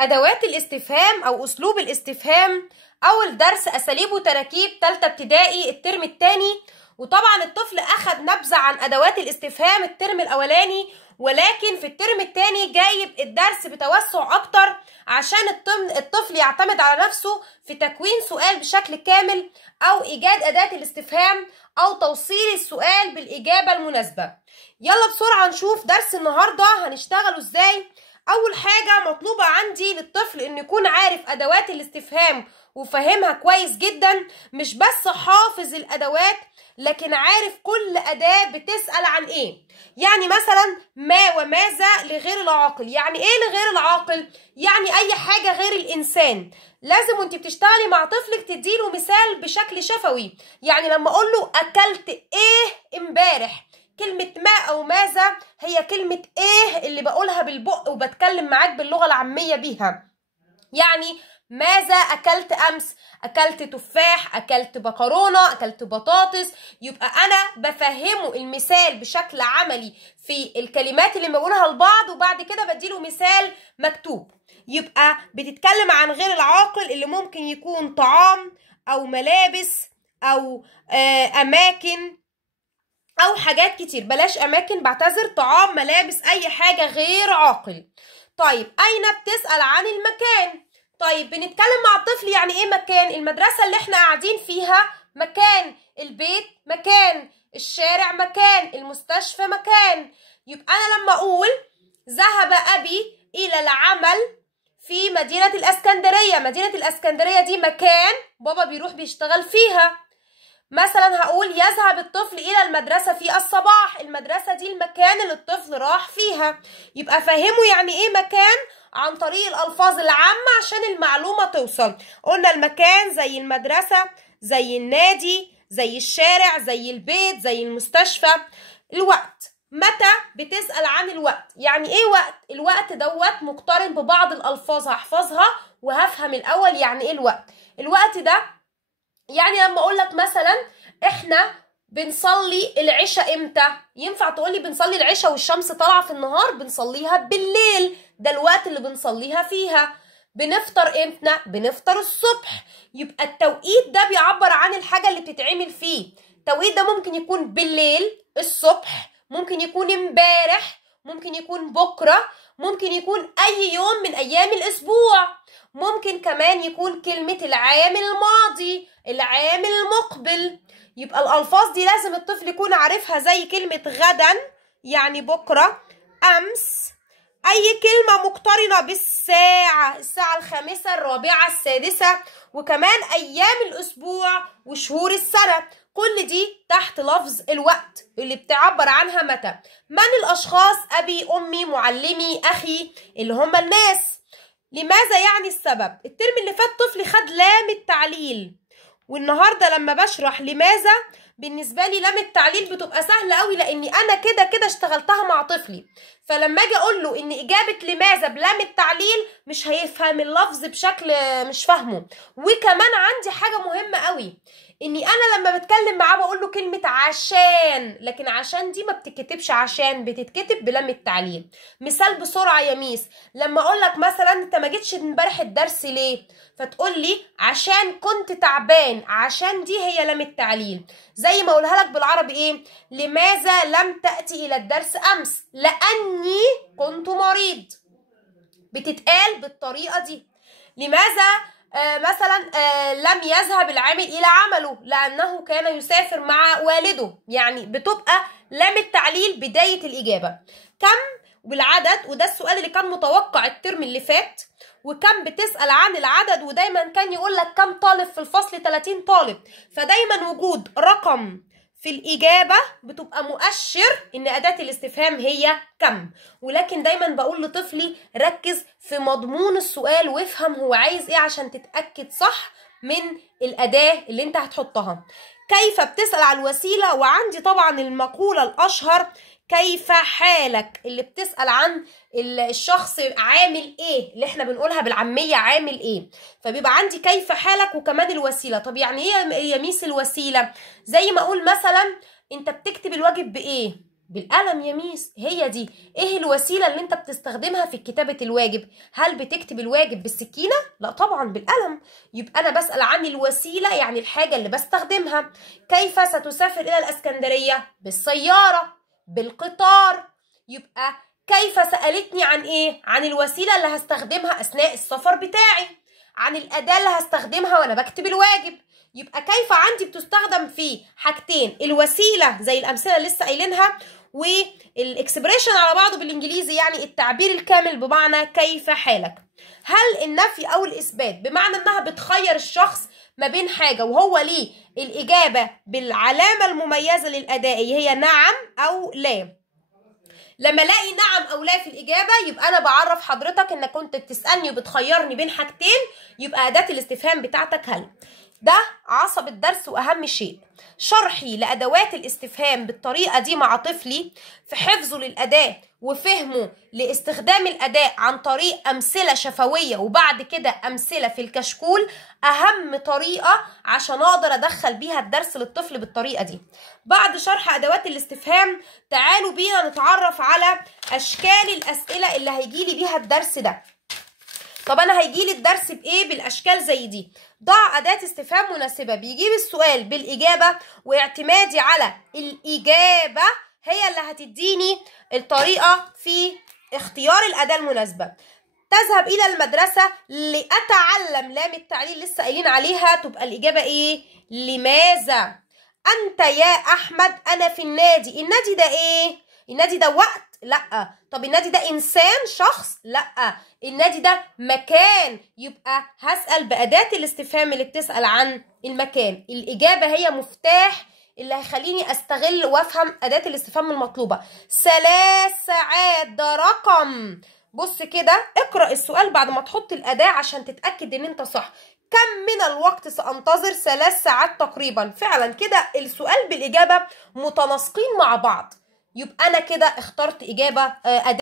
أدوات الاستفهام أو أسلوب الاستفهام. أول درس أساليب وتراكيب، تالتة ابتدائي الترم التاني. وطبعا الطفل أخد نبذة عن أدوات الاستفهام الترم الأولاني، ولكن في الترم التاني جايب الدرس بتوسع أكتر عشان الطفل يعتمد على نفسه في تكوين سؤال بشكل كامل، أو إيجاد أداة الاستفهام، أو توصيل السؤال بالإجابة المناسبة. يلا بسرعة نشوف درس النهاردة هنشتغله إزاي. أول حاجة مطلوبة عندي للطفل إنه يكون عارف أدوات الاستفهام وفهمها كويس جدا، مش بس حافظ الأدوات لكن عارف كل أداة بتسأل عن إيه. يعني مثلا ما وماذا لغير العاقل، يعني إيه لغير العاقل؟ يعني أي حاجة غير الإنسان. لازم وانت بتشتغلي مع طفلك تديله مثال بشكل شفوي. يعني لما أقول له أكلت إيه امبارح، كلمة ما أو ماذا هي كلمة إيه اللي بقولها بالبق وبتكلم معاك باللغة العامية بيها. يعني ماذا أكلت أمس؟ أكلت تفاح، أكلت مكرونة، أكلت بطاطس. يبقى أنا بفهمه المثال بشكل عملي في الكلمات اللي بقولها لبعض، وبعد كده بديله مثال مكتوب. يبقى بتتكلم عن غير العاقل اللي ممكن يكون طعام أو ملابس أو أماكن أو حاجات كتير. بلاش أماكن، بعتذر، طعام، ملابس، أي حاجة غير عاقل. طيب أين بتسأل عن المكان؟ طيب بنتكلم مع الطفل يعني إيه مكان؟ المدرسة اللي إحنا قاعدين فيها مكان، البيت مكان، الشارع مكان، المستشفى مكان. يبقى أنا لما أقول ذهب أبي إلى العمل في مدينة الإسكندرية، مدينة الإسكندرية دي مكان بابا بيروح بيشتغل فيها. مثلا هقول يذهب الطفل إلى المدرسة في الصباح، المدرسة دي المكان اللي الطفل راح فيها. يبقى فهموا يعني إيه مكان عن طريق الألفاظ العامة عشان المعلومة توصل. قلنا المكان زي المدرسة، زي النادي، زي الشارع، زي البيت، زي المستشفى. الوقت، متى بتسأل عن الوقت؟ يعني إيه وقت؟ الوقت دوت مقترن ببعض الألفاظ هحفظها وهفهم الأول يعني إيه الوقت. الوقت ده يعني لما اقول لك مثلا احنا بنصلي العشاء امتى؟ ينفع تقولي بنصلي العشاء والشمس طالعه في النهار؟ بنصليها بالليل، ده الوقت اللي بنصليها فيها. بنفطر امتى؟ بنفطر الصبح. يبقى التوقيت ده بيعبر عن الحاجه اللي بتتعمل فيه. التوقيت ده ممكن يكون بالليل، الصبح، ممكن يكون امبارح، ممكن يكون بكره، ممكن يكون اي يوم من ايام الاسبوع. ممكن كمان يكون كلمة العام الماضي، العام المقبل. يبقى الألفاظ دي لازم الطفل يكون عارفها، زي كلمة غدا يعني بكرة، أمس. أي كلمة مقترنة بالساعة، الساعة الخامسة، الرابعة، السادسة، وكمان أيام الأسبوع وشهور السنة. كل دي تحت لفظ الوقت اللي بتعبر عنها متى. من الأشخاص؟ أبي، أمي، معلمي، أخي، اللي هم الناس. لماذا يعني السبب. الترم اللي فات طفلي خد لام التعليل، والنهارده لما بشرح لماذا بالنسبه لي لام التعليل بتبقى سهله قوي، لاني انا كده كده اشتغلتها مع طفلي. فلما اجي اقول له ان اجابه لماذا بلام التعليل مش هيفهم اللفظ بشكل مش فاهمه. وكمان عندي حاجه مهمه قوي، اني انا لما بتكلم معاه بقول له كلمه عشان، لكن عشان دي ما بتتكتبش عشان، بتتكتب بلام التعليل. مثال بسرعه يا ميس، لما اقول لك مثلا انت ما جيتش امبارح الدرس ليه؟ فتقول لي عشان كنت تعبان. عشان دي هي لام التعليل. زي ما اقولها لك بالعربي ايه؟ لماذا لم تأتي الى الدرس امس؟ لاني كنت مريض. بتتقال بالطريقه دي. لماذا مثلا لم يذهب العامل الى عمله؟ لانه كان يسافر مع والده. يعني بتبقى لام التعليل بدايه الاجابه. كم بالعدد، وده السؤال اللي كان متوقع الترم اللي فات. وكم بتسأل عن العدد، ودايما كان يقول لك كم طالب في الفصل؟ 30 طالب. فدايما وجود رقم في الإجابة بتبقى مؤشر إن أداة الاستفهام هي كم. ولكن دايما بقول لطفلي ركز في مضمون السؤال وافهم هو عايز إيه عشان تتأكد صح من الأداة اللي أنت هتحطها. كيف بتسأل عن الوسيلة، وعندي طبعا المقولة الأشهر كيف حالك، اللي بتسأل عن الشخص عامل ايه، اللي احنا بنقولها بالعامية عامل ايه. فبيبقى عندي كيف حالك وكمان الوسيلة. طب يعني ايه يا ميس الوسيلة؟ زي ما اقول مثلا انت بتكتب الواجب بايه؟ بالقلم يا ميس. هي دي. ايه الوسيله اللي انت بتستخدمها في كتابه الواجب؟ هل بتكتب الواجب بالسكينه؟ لا طبعا بالقلم. يبقى انا بسال عن الوسيله، يعني الحاجه اللي بستخدمها. كيف ستسافر الى الاسكندريه؟ بالسياره، بالقطار. يبقى كيف سالتني عن ايه؟ عن الوسيله اللي هستخدمها اثناء السفر بتاعي، عن الاداه اللي هستخدمها وانا بكتب الواجب. يبقى كيف عندي بتستخدم في حاجتين، الوسيله زي الامثله اللي لسه قايلينها، والاكسبريشن على بعضه بالانجليزي، يعني التعبير الكامل بمعنى كيف حالك. هل النفي او الاثبات بمعنى انها بتخير الشخص ما بين حاجه وهو ليه الاجابه بالعلامه المميزه للاداء هي نعم او لا. لما الاقي نعم او لا في الاجابه يبقى انا بعرف حضرتك انك كنت بتسالني وبتخيرني بين حاجتين، يبقى اداه الاستفهام بتاعتك هل. ده عصب الدرس. واهم شيء شرحي لادوات الاستفهام بالطريقه دي مع طفلي في حفظه للاداه وفهمه لاستخدام الاداه عن طريق امثله شفويه وبعد كده امثله في الكشكول اهم طريقه عشان اقدر ادخل بيها الدرس للطفل بالطريقه دي. بعد شرح ادوات الاستفهام تعالوا بينا نتعرف على اشكال الاسئله اللي هيجيلي بيها الدرس ده. طب انا هيجيلي الدرس بايه؟ بالاشكال زي دي. ضع اداه استفهام مناسبه، بيجيب السؤال بالاجابه واعتمادي على الاجابه هي اللي هتديني الطريقه في اختيار الاداه المناسبه. تذهب الى المدرسه لاتعلم، لام التعليل لسه قايلين عليها، تبقى الاجابه ايه؟ لماذا؟ انت يا احمد انا في النادي. النادي ده ايه؟ النادي ده وقت؟ لا. طب النادي ده انسان شخص؟ لا. النادي ده مكان. يبقى هسأل بأداة الاستفهام اللي بتسأل عن المكان. الإجابة هي مفتاح اللي هيخليني استغل وافهم أداة الاستفهام المطلوبة. 3 ساعات ده رقم. بص كده اقرأ السؤال بعد ما تحط الأداة عشان تتأكد ان انت صح. كم من الوقت سأنتظر؟ 3 ساعات تقريبا. فعلا كده السؤال بالإجابة متناسقين مع بعض. يبقى أنا كده اخترت إجابة أداة